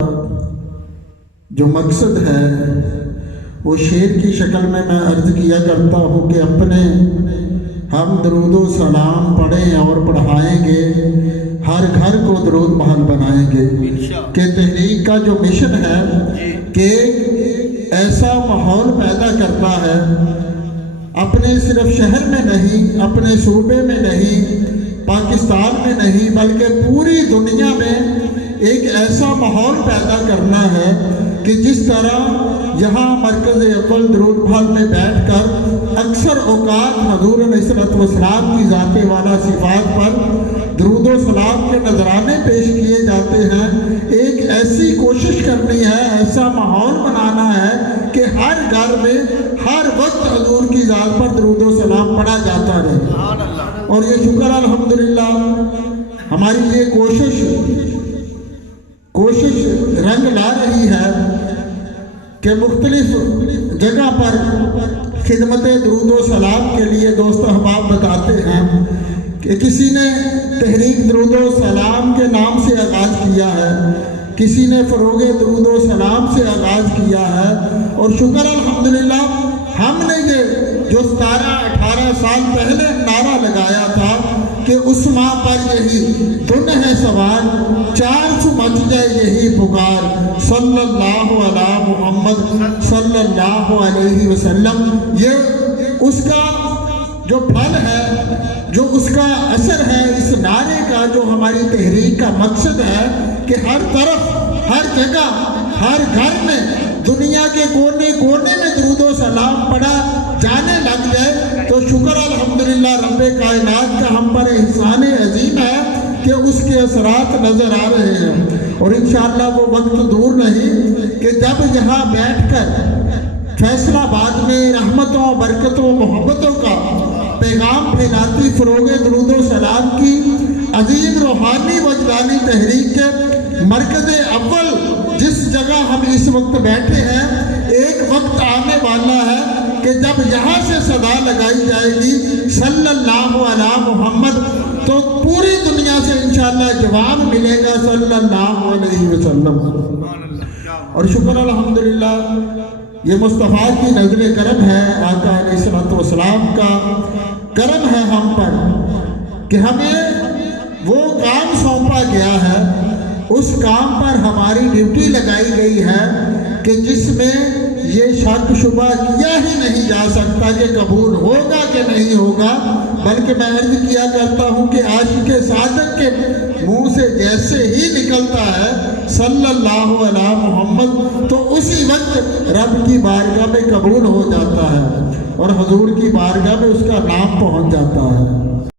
جو مقصد ہے وہ شعر کی شکل میں عرض کیا کرتا ہوں کہ اپنے ہم درود و سلام پڑھیں اور پڑھائیں گے، ہر گھر کو درود محل بنائیں گے کہ تحریک کا جو مشن ہے کہ ایسا ماحول پیدا کرنا ہے، اپنے صرف شہر میں نہیں، اپنے صوبے میں نہیں، پاکستان میں نہیں، بلکہ پوری دنیا میں ایک ایسا ماحول پیدا کرنا ہے کہ جس طرح یہاں مرکز اول درود محل میں بیٹھ کر اکثر اوقات حضور علیہ السلام کی ذات والا صفات پر درود و سلام کے نذرانے پیش کیے جاتے ہیں، ایک ایسی کوشش کرنی ہے، ایسا ماحول بنانا ہے کہ ہر گھر میں ہر وقت حضور کی ذات پر درود و سلام پڑھا جاتا رہے۔ اور یہ شکر الحمدللہ ہماری یہ کوشش رنگ لا رہی ہے کہ مختلف جگہ پر خدمت درود و سلام کے لیے دوست احباب بتاتے ہیں کہ کسی نے تحریک درود و سلام کے نام سے آغاز کیا ہے، کسی نے فروغ درود و سلام سے آغاز کیا ہے، اور شکر الحمدللہ ہم نے یہ جو 17-18 سال پہلے نعرہ لگایا تھا کہ اس ماہ پر یہی دن ہے سوال، 400 مچ جائے یہی پکار، صلی اللہ علیہ محمد صلی اللہ علیہ وسلم، یہ اس کا جو پھل ہے، جو اس کا اثر ہے، اس نعرے کا جو ہماری تحریک کا مقصد ہے کہ ہر طرف، ہر جگہ، ہر گھر میں، دنیا کے کونے کونے میں درود و سلام پڑھا جانے لگ جائے تو شکر الحمدللہ رب کائنات کا ہم پر احسان عظیم ہے کہ اس کے اثرات نظر آ رہے ہیں۔ اور انشاءاللہ وہ وقت دور نہیں کہ جب یہاں بیٹھ کر فیصل آباد میں رحمتوں، برکتوں، محبتوں کا پیغام پھیلاتی فروغ درود و سلام کی عظیم روحانی وجدانی تحریک کے مرکز اول جس جگہ ہم اس وقت بیٹھے ہیں، ایک وقت آنے والا ہے کہ جب یہاں سے صدا لگائی جائے گی صلی اللہ علیہ محمد تو پوری دنیا سے انشاءاللہ جواب ملے گا صلی اللہ علیہ وسلم۔ اور شکر الحمدللہ یہ مصطفیٰ کی نظر کرم ہے، آقا علیہ السلام کا کرم ہے ہم پر کہ ہمیں وہ کام سونپا گیا ہے، اس کام پر ہماری ڈیوٹی لگائی گئی ہے کہ جس میں یہ شک شبہ کیا ہی نہیں جا سکتا کہ قبول ہوگا کہ نہیں ہوگا، بلکہ میں عرض کیا کرتا ہوں کہ عاشق صادق کے منہ سے جیسے ہی نکلتا ہے صلی اللہ علیہ محمد تو اسی وقت رب کی بارگاہ میں قبول ہو جاتا ہے اور حضور کی بارگاہ میں اس کا نام پہنچ جاتا ہے۔